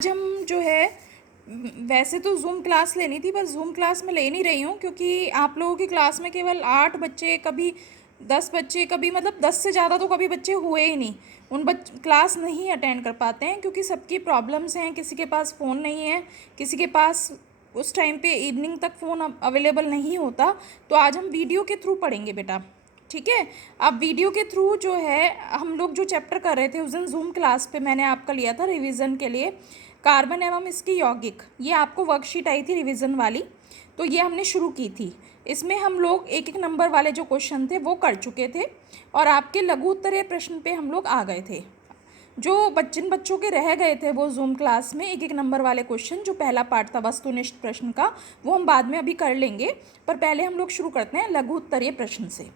आज हम जो है वैसे तो जूम क्लास लेनी थी, पर जूम क्लास में ले नहीं रही हूँ क्योंकि आप लोगों की क्लास में केवल 8 बच्चे, कभी 10 बच्चे, कभी मतलब 10 से ज़्यादा तो कभी बच्चे हुए ही नहीं। क्लास नहीं अटेंड कर पाते हैं क्योंकि सबकी प्रॉब्लम्स हैं। किसी के पास फ़ोन नहीं है, किसी के पास उस टाइम पे इवनिंग तक फ़ोन अवेलेबल नहीं होता। तो आज हम वीडियो के थ्रू पढ़ेंगे बेटा, ठीक है। अब वीडियो के थ्रू जो है हम लोग जो चैप्टर कर रहे थे उस दिन जूम क्लास पे मैंने आपका लिया था रिवीजन के लिए, कार्बन एवं इसकी यौगिक। ये आपको वर्कशीट आई थी रिवीजन वाली, तो ये हमने शुरू की थी। इसमें हम लोग एक एक नंबर वाले जो क्वेश्चन थे वो कर चुके थे और आपके लघु उत्तरीय प्रश्न पे हम लोग आ गए थे। जो जिन बच्चों के रह गए थे वो जूम क्लास में एक एक नंबर वाले क्वेश्चन, जो पहला पार्ट था वस्तुनिष्ठ प्रश्न का, वो हम बाद में अभी कर लेंगे। पर पहले हम लोग शुरू करते हैं लघु उत्तरीय प्रश्न से।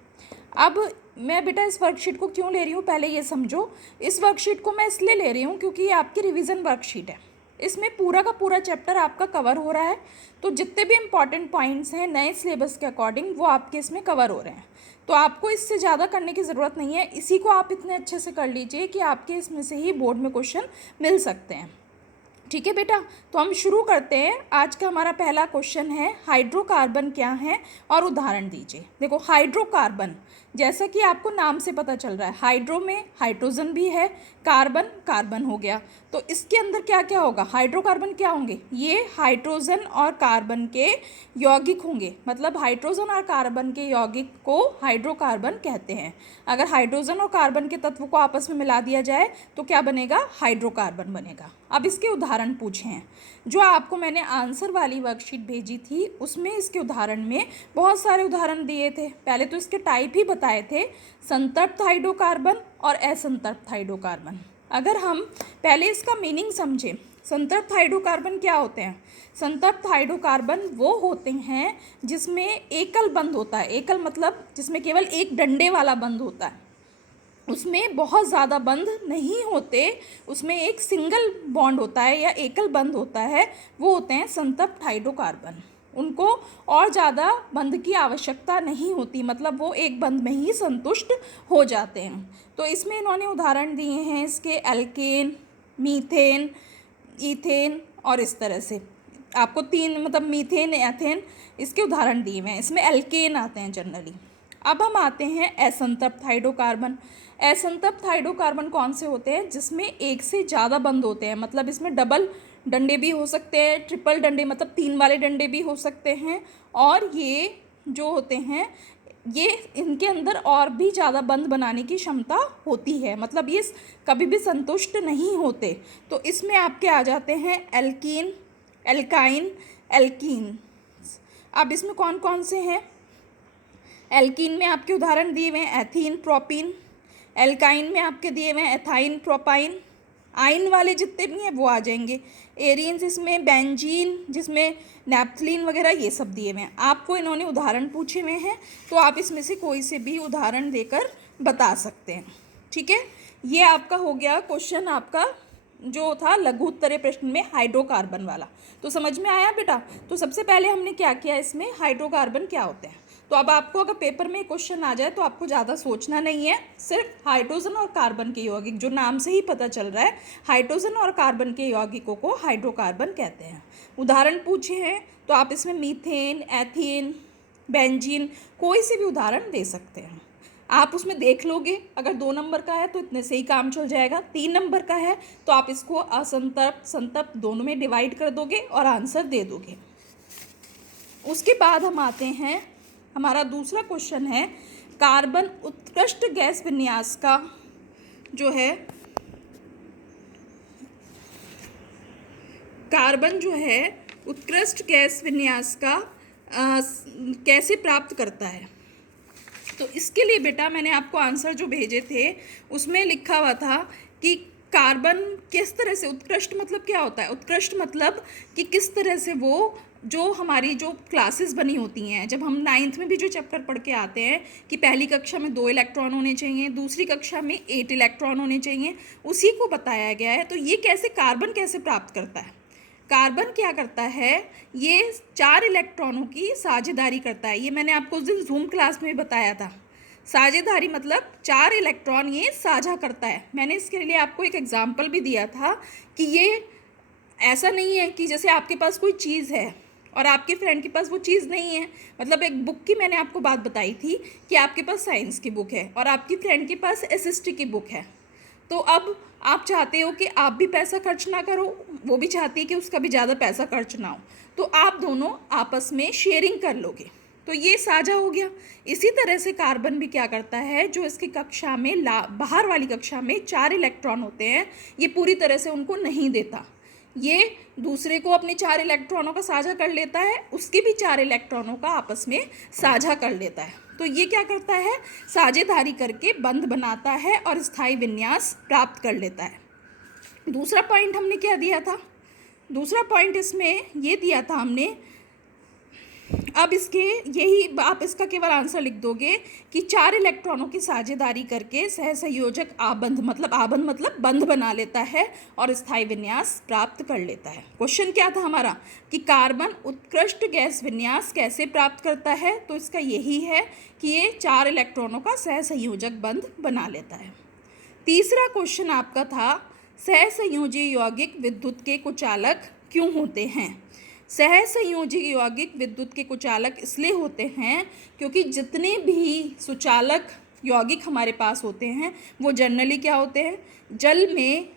अब मैं बेटा इस वर्कशीट को क्यों ले रही हूँ पहले ये समझो। इस वर्कशीट को मैं इसलिए ले रही हूँ क्योंकि ये आपकी रिवीजन वर्कशीट है। इसमें पूरा का पूरा चैप्टर आपका कवर हो रहा है, तो जितने भी इम्पॉर्टेंट पॉइंट्स हैं नए सिलेबस के अकॉर्डिंग वो आपके इसमें कवर हो रहे हैं। तो आपको इससे ज़्यादा करने की ज़रूरत नहीं है। इसी को आप इतने अच्छे से कर लीजिए कि आपके इसमें से ही बोर्ड में क्वेश्चन मिल सकते हैं, ठीक है बेटा। तो हम शुरू करते हैं। आज का हमारा पहला क्वेश्चन है हाइड्रोकार्बन क्या है और उदाहरण दीजिए। देखो हाइड्रोकार्बन, जैसा कि आपको नाम से पता चल रहा है, हाइड्रो में हाइड्रोजन भी है, कार्बन कार्बन हो गया। तो इसके अंदर क्या क्या होगा, हाइड्रोकार्बन क्या होंगे, ये हाइड्रोजन और कार्बन के यौगिक होंगे। मतलब हाइड्रोजन और कार्बन के यौगिक को हाइड्रोकार्बन कहते हैं। अगर हाइड्रोजन और कार्बन के तत्व को आपस में मिला दिया जाए तो क्या बनेगा, हाइड्रोकार्बन बनेगा। अब इसके उदाहरण पूछे हैं, जो आपको मैंने आंसर वाली वर्कशीट भेजी थी उसमें इसके उदाहरण में बहुत सारे उदाहरण दिए थे। पहले तो इसके टाइप ही बताए थे, संतृप्त हाइड्रोकार्बन और असंतृप्त हाइड्रोकार्बन। अगर हम पहले इसका मीनिंग समझें, संतृप्त हाइड्रोकार्बन क्या होते हैं। संतृप्त हाइड्रोकार्बन वो होते हैं जिसमें एकल बंध होता है। एकल मतलब जिसमें केवल एक डंडे वाला बंध होता है, उसमें बहुत ज़्यादा बंध नहीं होते, उसमें एक सिंगल बॉन्ड होता है या एकल बंध होता है, वो होते हैं संतृप्त हाइड्रोकार्बन। उनको और ज़्यादा बंध की आवश्यकता नहीं होती, मतलब वो एक बंध में ही संतुष्ट हो जाते हैं। तो इसमें इन्होंने उदाहरण दिए हैं इसके एल्केन, मीथेन, ईथेन और इस तरह से आपको तीन, मतलब मीथेन, एथेन, इसके उदाहरण दिए हुए हैं। इसमें एल्केन आते हैं जनरली। अब हम आते हैं असंतृप्त हाइड्रोकार्बन। असंतृप्त हाइड्रोकार्बन कौन से होते हैं, जिसमें एक से ज़्यादा बंध होते हैं। मतलब इसमें डबल डंडे भी हो सकते हैं, ट्रिपल डंडे मतलब 3 वाले डंडे भी हो सकते हैं। और ये जो होते हैं ये इनके अंदर और भी ज़्यादा बंध बनाने की क्षमता होती है, मतलब ये कभी भी संतुष्ट नहीं होते। तो इसमें आपके आ जाते हैं एल्कीन, एल्काइन, एल्कीन। अब इसमें कौन कौन से हैं, एल्कीन में आपके उदाहरण दिए हुए हैं एथीन, प्रोपीन। एल्काइन में आपके दिए हुए हैं एथाइन, प्रोपाइन। आइन वाले जितने भी हैं वो आ जाएंगे, एरियंस, इसमें बेंजीन, जिसमें नैप्थलीन वगैरह, ये सब दिए हुए हैं। आपको इन्होंने उदाहरण पूछे हुए हैं तो आप इसमें से कोई से भी उदाहरण देकर बता सकते हैं, ठीक है। ये आपका हो गया क्वेश्चन, आपका जो था लघु उत्तरीय प्रश्न में हाइड्रोकार्बन वाला। तो समझ में आया बेटा। तो सबसे पहले हमने क्या किया, इसमें हाइड्रोकार्बन क्या होते हैं। तो अब आपको अगर पेपर में क्वेश्चन आ जाए तो आपको ज़्यादा सोचना नहीं है, सिर्फ हाइड्रोजन और कार्बन के यौगिक, जो नाम से ही पता चल रहा है, हाइड्रोजन और कार्बन के यौगिकों को हाइड्रोकार्बन कहते हैं। उदाहरण पूछे हैं तो आप इसमें मीथेन, एथीन, बेंजीन, कोई से भी उदाहरण दे सकते हैं। आप उसमें देख लोगे, अगर 2 नंबर का है तो इतने से ही काम चल जाएगा। 3 नंबर का है तो आप इसको असंतृप्त संतृप्त दोनों में डिवाइड कर दोगे और आंसर दे दोगे। उसके बाद हम आते हैं, हमारा दूसरा क्वेश्चन है कार्बन उत्कृष्ट गैस विन्यास का जो है, कार्बन जो है उत्कृष्ट गैस विन्यास का कैसे प्राप्त करता है। तो इसके लिए बेटा मैंने आपको आंसर जो भेजे थे उसमें लिखा हुआ था कि कार्बन किस तरह से, उत्कृष्ट मतलब क्या होता है, उत्कृष्ट मतलब कि किस तरह से वो, जो हमारी जो क्लासेस बनी होती हैं, जब हम 9th में भी जो चैप्टर पढ़ के आते हैं कि पहली कक्षा में 2 इलेक्ट्रॉन होने चाहिए, दूसरी कक्षा में 8 इलेक्ट्रॉन होने चाहिए, उसी को बताया गया है। तो ये कैसे कार्बन कैसे प्राप्त करता है, कार्बन क्या करता है, ये 4 इलेक्ट्रॉनों की साझेदारी करता है। ये मैंने आपको उस दिन जूम क्लास में भी बताया था। साझेदारी मतलब 4 इलेक्ट्रॉन ये साझा करता है। मैंने इसके लिए आपको एक एग्जाम्पल भी दिया था कि ये ऐसा नहीं है कि जैसे आपके पास कोई चीज़ है और आपके फ्रेंड के पास वो चीज़ नहीं है। मतलब एक बुक की मैंने आपको बात बताई थी कि आपके पास साइंस की बुक है और आपकी फ्रेंड के पास एसएसटी की बुक है। तो अब आप चाहते हो कि आप भी पैसा खर्च ना करो, वो भी चाहती है कि उसका भी ज़्यादा पैसा खर्च ना हो, तो आप दोनों आपस में शेयरिंग कर लोगे, तो ये साझा हो गया। इसी तरह से कार्बन भी क्या करता है, जो इसकी कक्षा में बाहर वाली कक्षा में 4 इलेक्ट्रॉन होते हैं, ये पूरी तरह से उनको नहीं देता। ये दूसरे को अपने 4 इलेक्ट्रॉनों का साझा कर लेता है, उसके भी 4 इलेक्ट्रॉनों का आपस में साझा कर लेता है। तो ये क्या करता है, साझेदारी करके बंध बनाता है और स्थायी विन्यास प्राप्त कर लेता है। दूसरा पॉइंट हमने क्या दिया था, दूसरा पॉइंट इसमें ये दिया था हमने, अब इसके यही आप इसका केवल आंसर लिख दोगे कि 4 इलेक्ट्रॉनों की साझेदारी करके सहसंयोजक आबंध मतलब बंध बना लेता है और स्थायी विन्यास प्राप्त कर लेता है। क्वेश्चन क्या था हमारा कि कार्बन उत्कृष्ट गैस विन्यास कैसे प्राप्त करता है, तो इसका यही है कि ये 4 इलेक्ट्रॉनों का सहसंयोजक बंध बना लेता है। तीसरा क्वेश्चन आपका था सहसंयोजी यौगिक विद्युत के कुचालक क्यों होते हैं। सहसंयोजी यौगिक विद्युत के कुचालक इसलिए होते हैं क्योंकि जितने भी सुचालक यौगिक हमारे पास होते हैं वो जनरली क्या होते हैं, जल में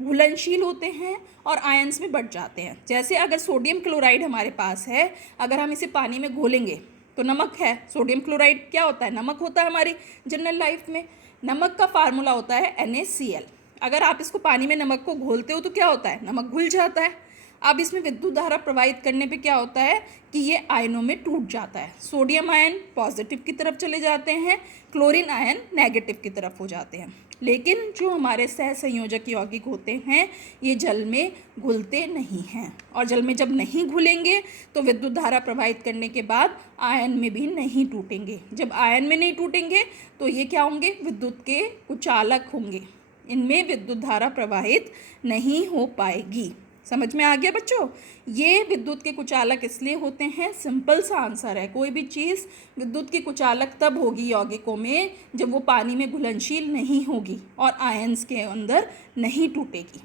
घुलनशील होते हैं और आयंस में बढ़ जाते हैं। जैसे अगर सोडियम क्लोराइड हमारे पास है, अगर हम इसे पानी में घोलेंगे तो नमक है, सोडियम क्लोराइड क्या होता है, नमक होता है हमारी जनरल लाइफ में। नमक का फार्मूला होता है NaCl। अगर आप इसको पानी में नमक को घोलते हो तो क्या होता है, नमक घुल जाता है। अब इसमें विद्युत धारा प्रवाहित करने पे क्या होता है कि ये आयनों में टूट जाता है। सोडियम आयन पॉजिटिव की तरफ चले जाते हैं, क्लोरीन आयन नेगेटिव की तरफ हो जाते हैं। लेकिन जो हमारे सहसंयोजक यौगिक होते हैं ये जल में घुलते नहीं हैं, और जल में जब नहीं घुलेंगे तो विद्युत धारा प्रवाहित करने के बाद आयन में भी नहीं टूटेंगे। जब आयन में नहीं टूटेंगे तो ये क्या होंगे, विद्युत के कुचालक होंगे, इनमें विद्युत धारा प्रवाहित नहीं हो पाएगी। समझ में आ गया बच्चों, ये विद्युत के कुचालक इसलिए होते हैं, सिंपल सा आंसर है। कोई भी चीज़ विद्युत के कुचालक तब होगी यौगिकों में जब वो पानी में घुलनशील नहीं होगी और आयंस के अंदर नहीं टूटेगी।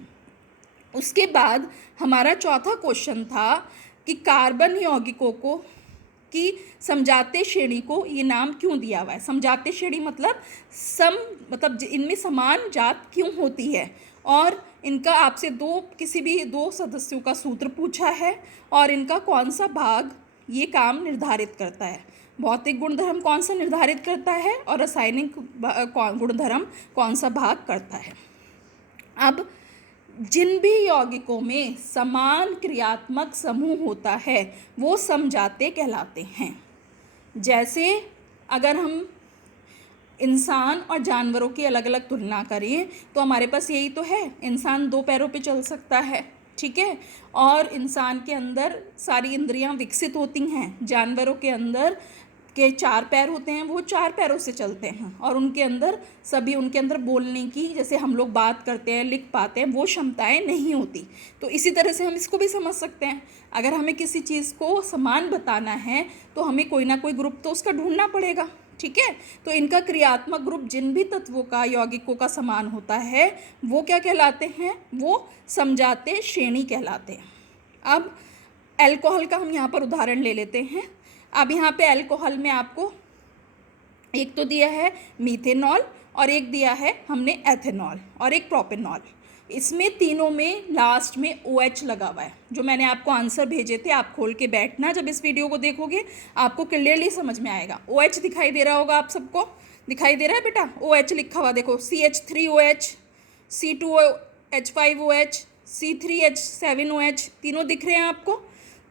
उसके बाद हमारा चौथा क्वेश्चन था कि कार्बन यौगिकों को की समझाते श्रेणी को ये नाम क्यों दिया हुआ है। समझाते श्रेणी मतलब इनमें समान जात क्यों होती है, और इनका आपसे किसी भी दो सदस्यों का सूत्र पूछा है, और इनका कौन सा भाग ये काम निर्धारित करता है। भौतिक गुणधर्म कौन सा निर्धारित करता है और रासायनिक गुणधर्म कौन सा भाग करता है। अब जिन भी यौगिकों में समान क्रियात्मक समूह होता है वो समझाते कहलाते हैं। जैसे अगर हम इंसान और जानवरों की अलग अलग तुलना करें तो हमारे पास यही तो है, इंसान 2 पैरों पे चल सकता है, ठीक है, और इंसान के अंदर सारी इंद्रियां विकसित होती हैं। जानवरों के अंदर के 4 पैर होते हैं, वो 4 पैरों से चलते हैं, और उनके अंदर बोलने की, जैसे हम लोग बात करते हैं लिख पाते हैं, वो क्षमताएं नहीं होती। तो इसी तरह से हम इसको भी समझ सकते हैं, अगर हमें किसी चीज़ को समान बताना है तो हमें कोई ना कोई ग्रुप तो उसका ढूंढना पड़ेगा, ठीक है। तो इनका क्रियात्मक ग्रुप जिन भी तत्वों का यौगिकों का समान होता है वो क्या कहलाते हैं, वो समझाते श्रेणी कहलाते हैं। अब अल्कोहल का हम यहाँ पर उदाहरण ले लेते हैं। अब यहाँ पे अल्कोहल में आपको एक तो दिया है मीथेनॉल, और एक दिया है हमने एथेनॉल, और एक प्रोपेनॉल। इसमें तीनों में लास्ट में OH लगा हुआ है। जो मैंने आपको आंसर भेजे थे आप खोल के बैठना, जब इस वीडियो को देखोगे आपको क्लियरली समझ में आएगा। OH दिखाई दे रहा होगा, आप सबको दिखाई दे रहा है बेटा, OH लिखा हुआ देखो, CH3OH, C2H5OH, C3H7OH, तीनों दिख रहे हैं आपको।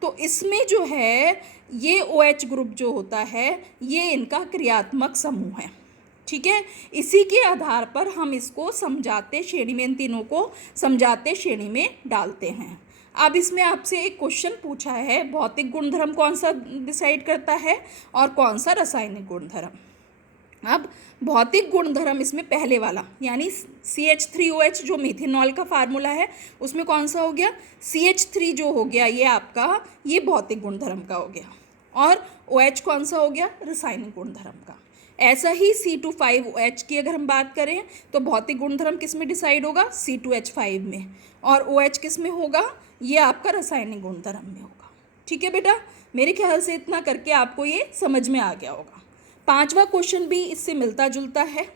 तो इसमें जो है ये OH ग्रुप जो होता है ये इनका क्रियात्मक समूह है, ठीक है। इसी के आधार पर हम इसको समझाते श्रेणी में, इन तीनों को समझाते श्रेणी में डालते हैं। अब इसमें आपसे एक क्वेश्चन पूछा है, भौतिक गुणधर्म कौन सा डिसाइड करता है और कौन सा रासायनिक गुणधर्म। अब भौतिक गुणधर्म इसमें पहले वाला यानी CH3OH जो मीथेनॉल का फार्मूला है उसमें कौन सा हो गया, CH3 जो हो गया ये आपका, ये भौतिक गुणधर्म का हो गया, और OH कौन सा हो गया, रासायनिक गुणधर्म का। ऐसा ही C2H5OH की अगर हम बात करें तो भौतिक गुणधर्म किस में डिसाइड होगा, C2H5 में, और OH किस में होगा, ये आपका रासायनिक गुणधर्म में होगा। ठीक है बेटा, मेरे ख्याल से इतना करके आपको ये समझ में आ गया होगा। 5वां क्वेश्चन भी इससे मिलता जुलता है।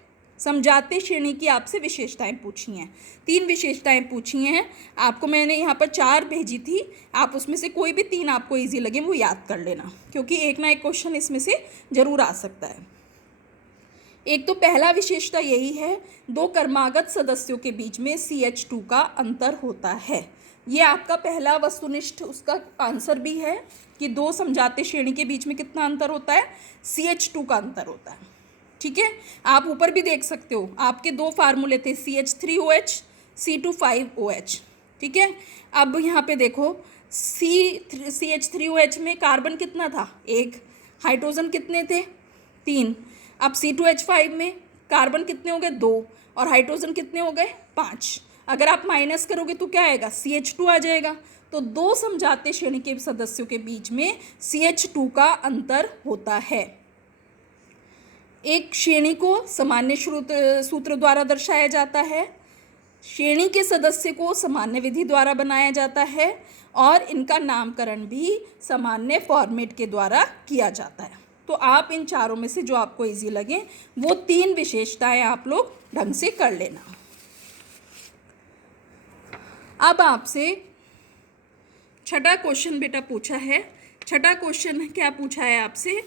समझाते श्रेणी की आपसे विशेषताएं पूछी हैं, 3 विशेषताएं पूछी हैं आपको। मैंने यहाँ पर 4 भेजी थी, आप उसमें से कोई भी 3 आपको इजी लगे वो याद कर लेना, क्योंकि एक ना एक क्वेश्चन इसमें से ज़रूर आ सकता है। एक तो पहला विशेषता यही है, 2 कर्मागत सदस्यों के बीच में CH2 का अंतर होता है। ये आपका पहला वस्तुनिष्ठ उसका आंसर भी है कि 2 समझाते श्रेणी के बीच में कितना अंतर होता है, CH2 का अंतर होता है। ठीक है, आप ऊपर भी देख सकते हो, आपके 2 फार्मूले थे, CH3OH, C2 5OH। ठीक है, अब यहाँ पे देखो CH3OH में कार्बन कितना था, 1, हाइड्रोजन कितने थे, 3। अब C2H5 में कार्बन कितने हो गए, 2, और हाइड्रोजन कितने हो गए, 5। अगर आप माइनस करोगे तो क्या आएगा, CH2 आ जाएगा। तो 2 समझाते श्रेणी के सदस्यों के बीच में CH2 का अंतर होता है। एक श्रेणी को सामान्य सूत्र द्वारा दर्शाया जाता है, श्रेणी के सदस्य को सामान्य विधि द्वारा बनाया जाता है, और इनका नामकरण भी सामान्य फॉर्मेट के द्वारा किया जाता है। तो आप इन चारों में से जो आपको इजी लगे वो 3 विशेषताएं आप लोग ढंग से कर लेना। अब आपसे छठा क्वेश्चन बेटा पूछा है। छठा क्वेश्चन क्या पूछा है आपसे,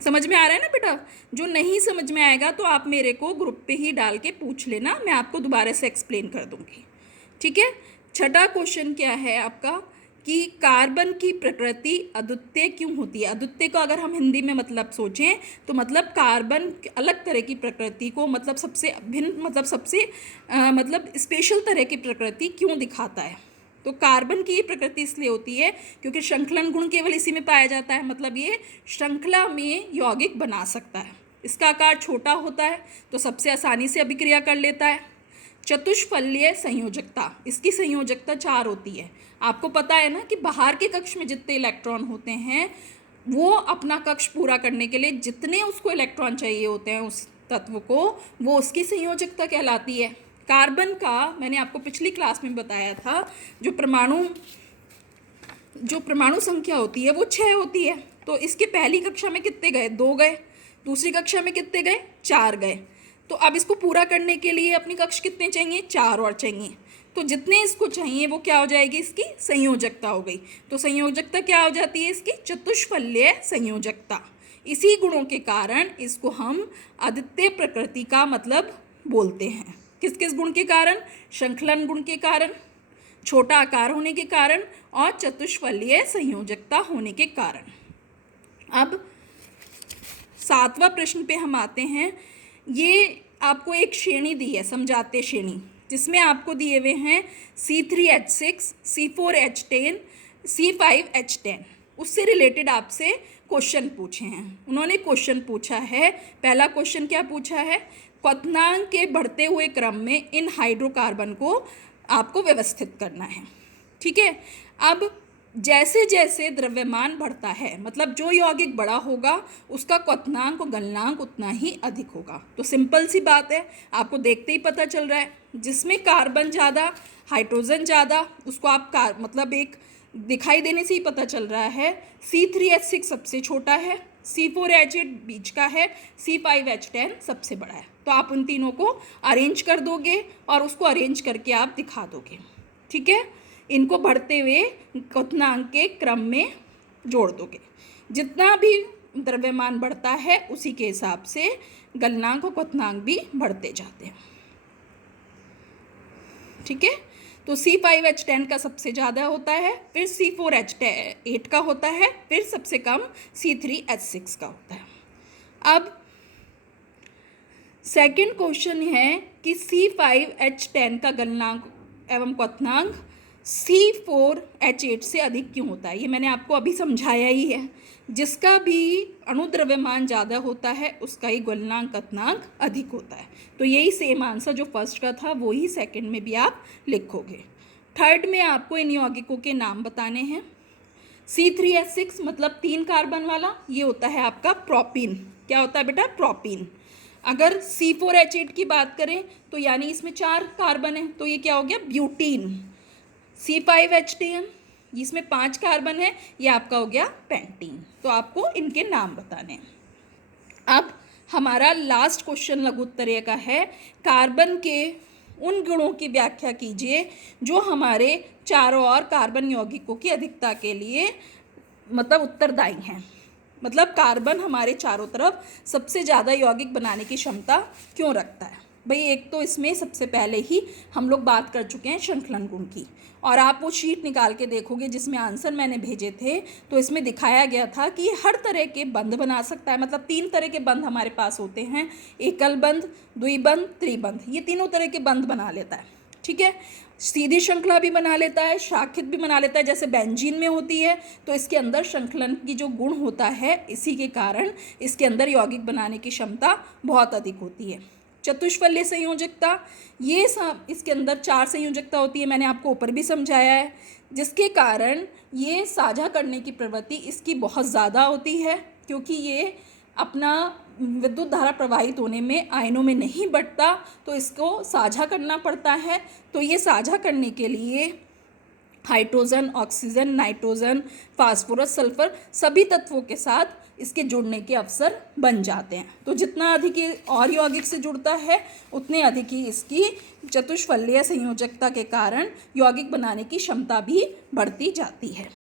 समझ में आ रहा है ना बेटा? जो नहीं समझ में आएगा तो आप मेरे को ग्रुप पे ही डाल के पूछ लेना, मैं आपको दोबारा से एक्सप्लेन कर दूंगी। ठीक है, छठा क्वेश्चन क्या है आपका कि कार्बन की प्रकृति अद्वितीय क्यों होती है। अद्वितीय को अगर हम हिंदी में मतलब सोचें तो मतलब कार्बन अलग तरह की प्रकृति को, मतलब सबसे भिन्न, मतलब सबसे मतलब स्पेशल तरह की प्रकृति क्यों दिखाता है। तो कार्बन की प्रकृति इसलिए होती है क्योंकि श्रृंखलन गुण केवल इसी में पाया जाता है, मतलब ये श्रृंखला में यौगिक बना सकता है। इसका आकार छोटा होता है तो सबसे आसानी से अभिक्रिया कर लेता है। चतुष्फलीय संयोजकता, इसकी संयोजकता 4 होती है। आपको पता है ना कि बाहर के कक्ष में जितने इलेक्ट्रॉन होते हैं वो अपना कक्ष पूरा करने के लिए जितने उसको इलेक्ट्रॉन चाहिए होते हैं उस तत्व को, वो उसकी संयोजकता कहलाती है। कार्बन का मैंने आपको पिछली क्लास में बताया था, जो परमाणु संख्या होती है वो 6 होती है। तो इसके पहली कक्षा में कितने गए, 2 गए, दूसरी कक्षा में कितने गए, 4 गए। तो अब इसको पूरा करने के लिए अपनी कक्ष कितने चाहिए, 4 और चाहिए। तो जितने इसको चाहिए वो क्या हो जाएगी, इसकी संयोजकता हो गई। तो संयोजकता क्या हो जाती है इसकी, चतुष्फलीय संयोजकता। इसी गुणों के कारण इसको हम अद्वितीय प्रकृति का मतलब बोलते हैं। किस किस गुण के कारण, श्रृंखलन गुण के कारण, छोटा आकार होने के कारण, और चतुष्फलीय संयोजकता होने के कारण। अब 7वां प्रश्न पे हम आते हैं। ये आपको एक श्रेणी दी है, समझाते श्रेणी, जिसमें आपको दिए हुए हैं C3H6, C4H10, C5H10। उससे रिलेटेड आपसे क्वेश्चन पूछे हैं। उन्होंने क्वेश्चन पूछा है, पहला क्वेश्चन क्या पूछा है, क्वथनांक के बढ़ते हुए क्रम में इन हाइड्रोकार्बन को आपको व्यवस्थित करना है। ठीक है, अब जैसे जैसे द्रव्यमान बढ़ता है, मतलब जो यौगिक बड़ा होगा उसका क्वथनांक और गलनांक उतना ही अधिक होगा। तो सिंपल सी बात है, आपको देखते ही पता चल रहा है, जिसमें कार्बन ज़्यादा हाइड्रोजन ज़्यादा उसको आप मतलब एक दिखाई देने से ही पता चल रहा है। C3H6 सबसे छोटा है, C4H8 बीच का है, C5H10 सबसे बड़ा है। तो आप उन तीनों को अरेंज कर दोगे और उसको अरेंज करके आप दिखा दोगे। ठीक है, इनको बढ़ते हुए क्वथनांक के क्रम में जोड़ दोगे। जितना भी द्रव्यमान बढ़ता है उसी के हिसाब से गलनांक और क्वथनांक भी बढ़ते जाते हैं। ठीक है, तो C5H10 का सबसे ज़्यादा होता है, फिर C4H8 का होता है, फिर सबसे कम C3H6 का होता है। अब सेकंड क्वेश्चन है कि C5H10 का गलनांक एवं क्वथनांक C4H8 से अधिक क्यों होता है। ये मैंने आपको अभी समझाया ही है। जिसका भी अणुद्रव्यमान ज़्यादा होता है उसका ही गलनांक क्वथनांक अधिक होता है। तो यही सेम आंसर जो फर्स्ट का था वो ही सेकंड में भी आप लिखोगे। थर्ड में आपको इन यौगिकों के नाम बताने हैं। C3H6 मतलब 3 कार्बन वाला, ये होता है आपका प्रोपीन। क्या होता है बेटा, प्रोपीन। अगर C4H8 की बात करें तो यानी इसमें 4 कार्बन है, तो ये क्या हो गया, ब्यूटीन। C5H10, इसमें 5 कार्बन है, ये आपका हो गया पेंटीन। तो आपको इनके नाम बताने हैं। अब हमारा लास्ट क्वेश्चन लघु उत्तरीय का है, कार्बन के उन गुणों की व्याख्या कीजिए जो हमारे चारों ओर कार्बन यौगिकों की अधिकता के लिए मतलब उत्तरदायी हैं। मतलब कार्बन हमारे चारों तरफ सबसे ज़्यादा यौगिक बनाने की क्षमता क्यों रखता है। भाई एक तो इसमें सबसे पहले ही हम लोग बात कर चुके हैं श्रृंखलन गुण की, और आप वो शीट निकाल के देखोगे जिसमें आंसर मैंने भेजे थे, तो इसमें दिखाया गया था कि हर तरह के बंध बना सकता है। मतलब 3 तरह के बंध हमारे पास होते हैं, एकल बंध, द्विबंध, त्रिबंध, ये तीनों तरह के बंध बना लेता है। ठीक है, सीधी श्रृंखला भी बना लेता है, शाखित भी बना लेता है, जैसे बेंजीन में होती है। तो इसके अंदर श्रृंखलन की जो गुण होता है, इसी के कारण इसके अंदर यौगिक बनाने की क्षमता बहुत अधिक होती है। चतुष्फल्य संयोजकता, ये सब इसके अंदर 4 संयोजकता होती है, मैंने आपको ऊपर भी समझाया है, जिसके कारण ये साझा करने की प्रवृत्ति इसकी बहुत ज़्यादा होती है, क्योंकि ये अपना विद्युत धारा प्रवाहित होने में आयनों में नहीं बंटता, तो इसको साझा करना पड़ता है। तो ये साझा करने के लिए hydrogen, oxygen, nitrogen, phosphorus, sulphur सभी तत्वों के साथ इसके जुड़ने के अवसर बन जाते हैं। तो जितना अधिक ये और यौगिक से जुड़ता है, उतने अधिक ही इसकी चतुष्फलकीय संयोजकता के कारण यौगिक बनाने की क्षमता भी बढ़ती जाती है।